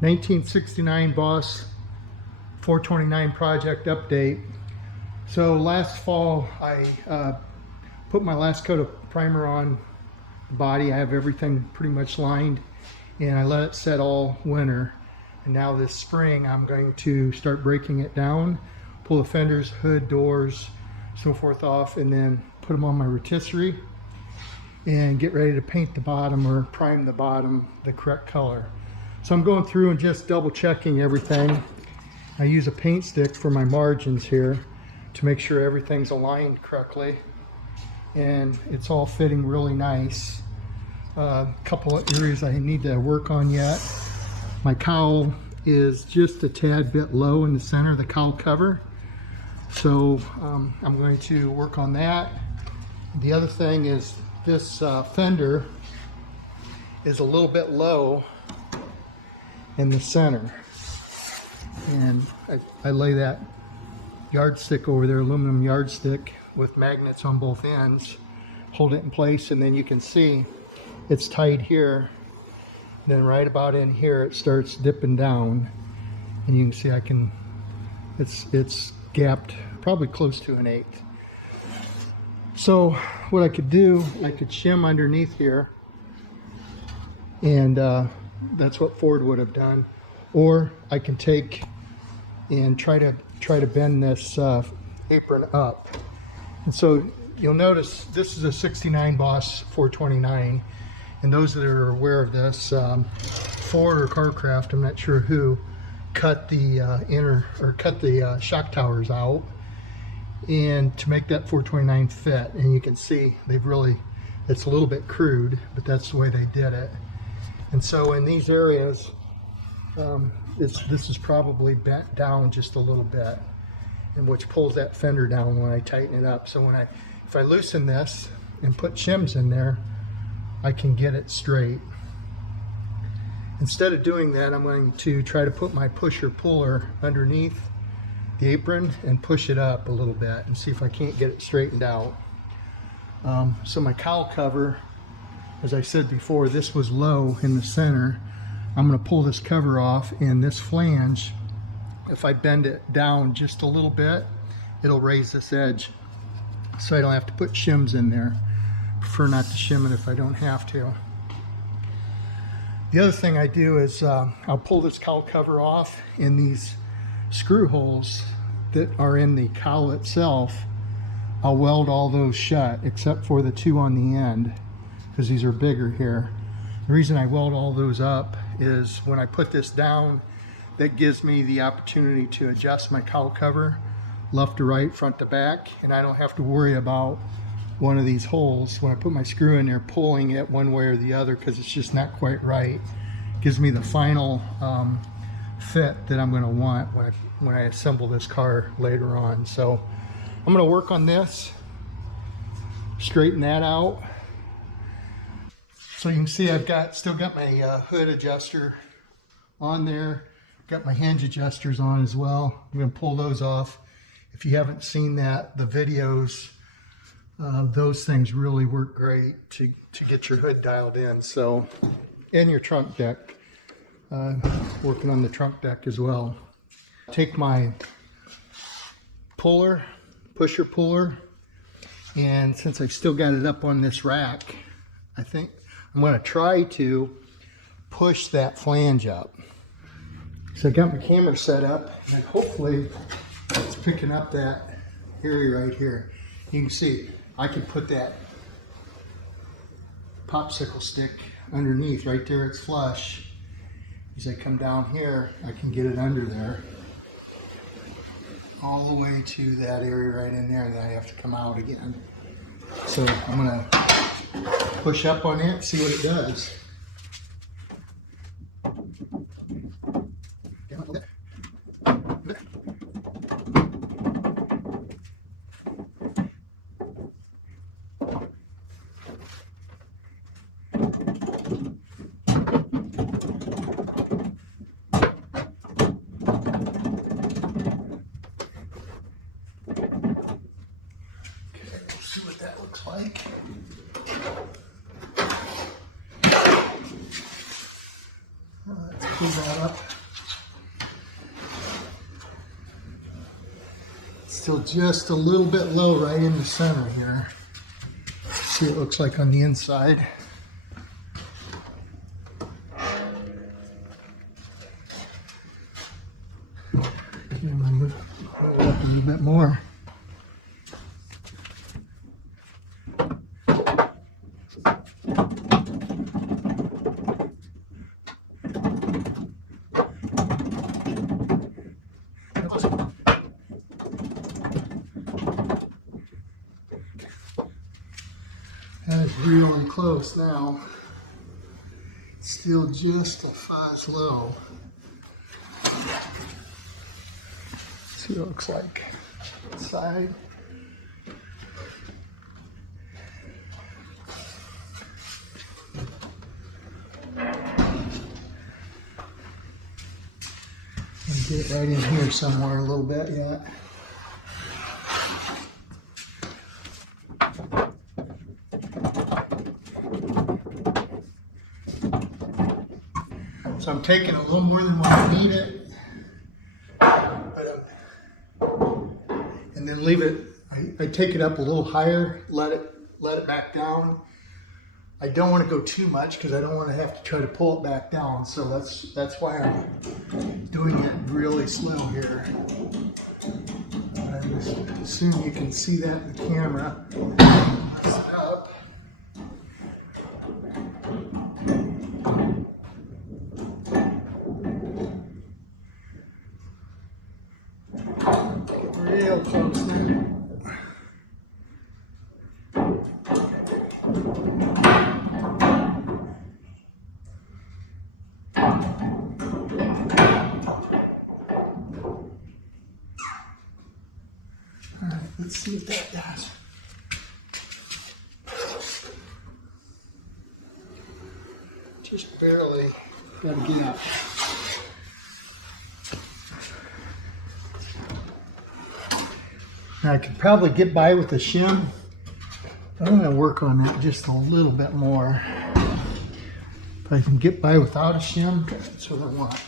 1969 Boss 429 project update. So last fall I put my last coat of primer on the body. I have everything pretty much lined and I let it set all winter. And now this spring I'm going to start breaking it down, pull the fenders, hood, doors, so forth off, and then put them on my rotisserie and get ready to paint the bottom or prime the bottom the correct color. So I'm going through and just double checking everything. I use a paint stick for my margins here to make sure everything's aligned correctly and it's all fitting really nice. A couple of areas I need to work on yet. My cowl is just a tad bit low in the center of the cowl cover, so I'm going to work on that. The other thing is this fender is a little bit low in the center, and I lay that yardstick over there, aluminum yardstick with magnets on both ends, hold it in place, and then you can see it's tight here. Then right about in here it starts dipping down, and you can see it's gapped probably close to 1/8. So what I could do, I could shim underneath here, and that's what Ford would have done, or I can take and try to bend this apron up. And so you'll notice this is a 69 Boss 429, and those that are aware of this, Ford or Carcraft, I'm not sure who, cut the cut the shock towers out and to make that 429 fit. And you can see they've really, it's a little bit crude, but that's the way they did it. And so in these areas, this is probably bent down just a little bit, and which pulls that fender down when I tighten it up. So if I loosen this and put shims in there, I can get it straight. Instead of doing that, I'm going to try to put my pusher puller underneath the apron and push it up a little bit and see if I can't get it straightened out. So my cowl cover, as I said before, this was low in the center. I'm going to pull this cover off, and this flange, if I bend it down just a little bit, it'll raise this edge so I don't have to put shims in there. Prefer not to shim it if I don't have to. The other thing I do is I'll pull this cowl cover off, and these screw holes that are in the cowl itself, I'll weld all those shut except for the two on the end, because these are bigger here. The reason I weld all those up is when I put this down, that gives me the opportunity to adjust my cowl cover left to right, front to back, and I don't have to worry about one of these holes when I put my screw in there pulling it one way or the other, because it's just not quite right. It gives me the final fit that I'm going to want when I assemble this car later on. So I'm going to work on this, straighten that out. So you can see I've still got my hood adjuster on there, got my hinge adjusters on as well. I'm going to pull those off. If you haven't seen that, the videos, those things really work great to get your hood dialed in. So, and your trunk deck, working on the trunk deck as well. Take my pusher puller, and since I've still got it up on this rack, I think I'm going to try to push that flange up. So I got my camera set up, and hopefully it's picking up that area right here. You can see I can put that popsicle stick underneath right there. It's flush. As I come down here, I can get it under there all the way to that area right in there, and then I have to come out again. So I'm going to push up on it, see what it does. See what that looks like. pull that up. Still just a little bit low right in the center here. See what it looks like on the inside. Move it up a little bit more. That is really close now. Still just a fuzz low. See what it looks like inside. And get right in here somewhere a little bit yet. So I'm taking a little more than what I need it, and then leave it. I take it up a little higher, let it back down. I don't want to go too much because I don't want to have to try to pull it back down. So that's why I'm doing it really slow here. I just assume you can see that in the camera. Press it up. Real close there. Alright, let's see what that does. Just barely got to get up. Now I could probably get by with a shim. I'm going to work on that just a little bit more. If I can get by without a shim, that's what I want.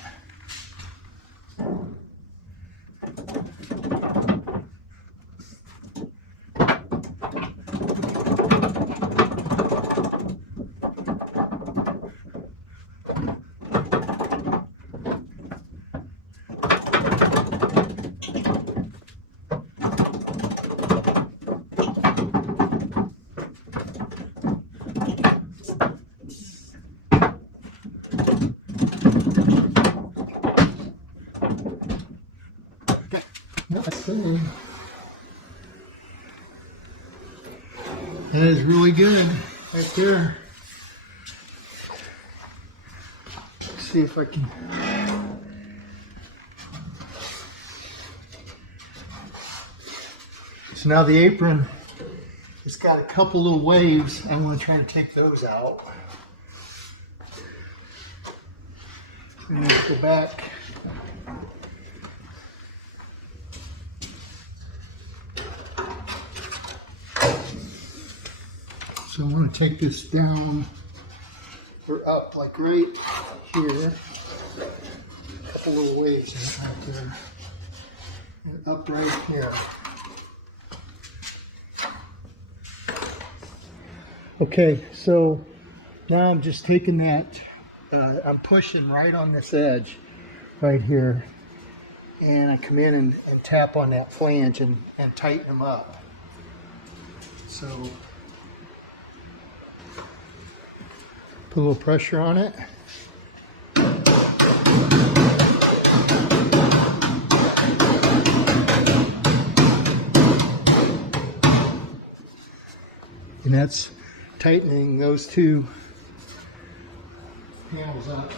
That is really good right there. Let's see if I can. So now the apron, it's got a couple little waves. I'm going to try to take those out. So let's go back. So I want to take this down or up, like right here. A couple little waves right there. And up right here. Okay, so now I'm just taking that, I'm pushing right on this edge right here. And I come in and tap on that flange and tighten them up. So put a little pressure on it. And that's tightening those two panels up.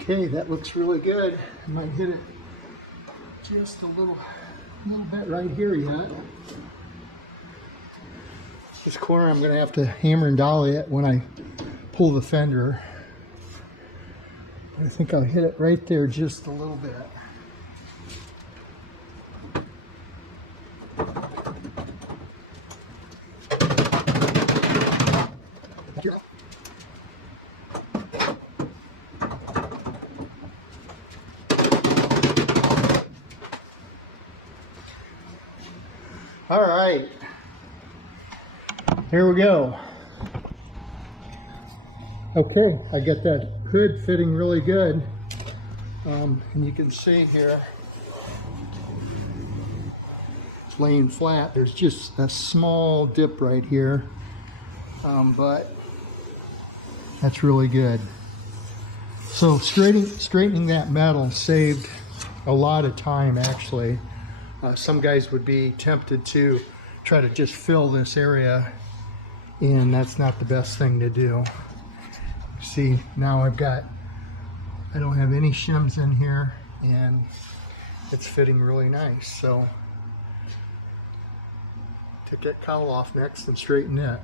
Okay, that looks really good. I might hit it just a little bit right here yet. This corner I'm going to have to hammer and dolly it when I pull the fender. I think I'll hit it right there just a little bit. All right, here we go. Okay, I got that hood fitting really good. And you can see here, it's laying flat. There's just a small dip right here, but that's really good. So straightening that metal saved a lot of time, actually. Some guys would be tempted to try to just fill this area, and that's not the best thing to do. See, now I don't have any shims in here, and it's fitting really nice. So take that cowl off next and straighten it.